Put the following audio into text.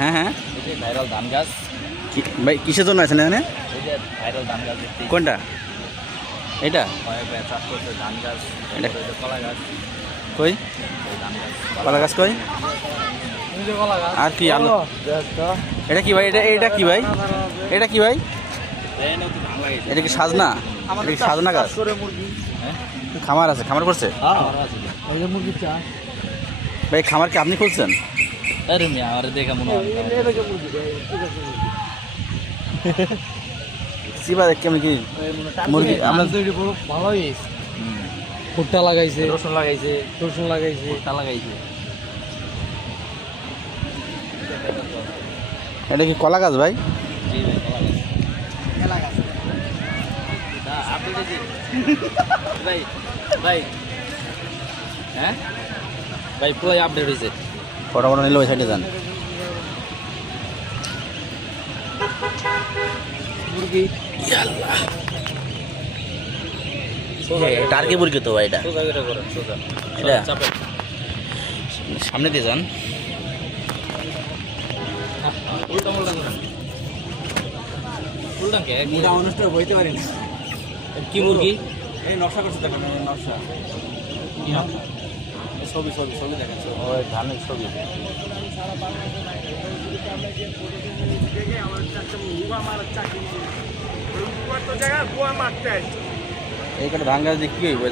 হ্যাঁ হ্যাঁ ভাইরাল ধান গাছ। ভাই কিসের জন্য আছেন এখানে? এই যে ভাইরাল ধান গাছ। কোনটা এটা? চাষ করছে ধান গাছ, এটা কলা গাছ। কই ধান গাছ, কলা গাছ কই? কলা গাছ। আর কি আলু? এটা কি ভাই? এটা কি ভাই? এটা কি ভাই? এটা কি সাজনা? এটা কি সাজনা গাছ? খামার আছে? খামার করছে ভাই? খামার কি আপনি খুলছেন? আরে মিয়া আরে দেখা মনে হয় সিবা কেমন কি মুরগি? আমরা ভালোই ভুট্টা লাগাইছে, রসুন লাগাইছে, ভুট্টা লাগাইছে। এটা কি কলা গাছ ভাই? ভাই ভাই হ্যাঁ ভাই পুরো আপডেট হয়েছে। ফটো ফটো নিলে ওই সাইডে যান। মুরগি টার্কি মুরগি তো ভাই এটা। সোজা করে করেন, সোজা এটা চাপেন। সামনে দিয়ে যান। উল্টা উল্টা করেন, উল্টা কে অনুষ্ঠান বইতে পারি না। কি মুরগি? এই নকশা করছে দেখেন, নকশা কি নাম? ছবি ছবি ছবি দেখেন। ওই ধানের ছবি। এইখানে ধান গাছ দিয়ে কি হইব?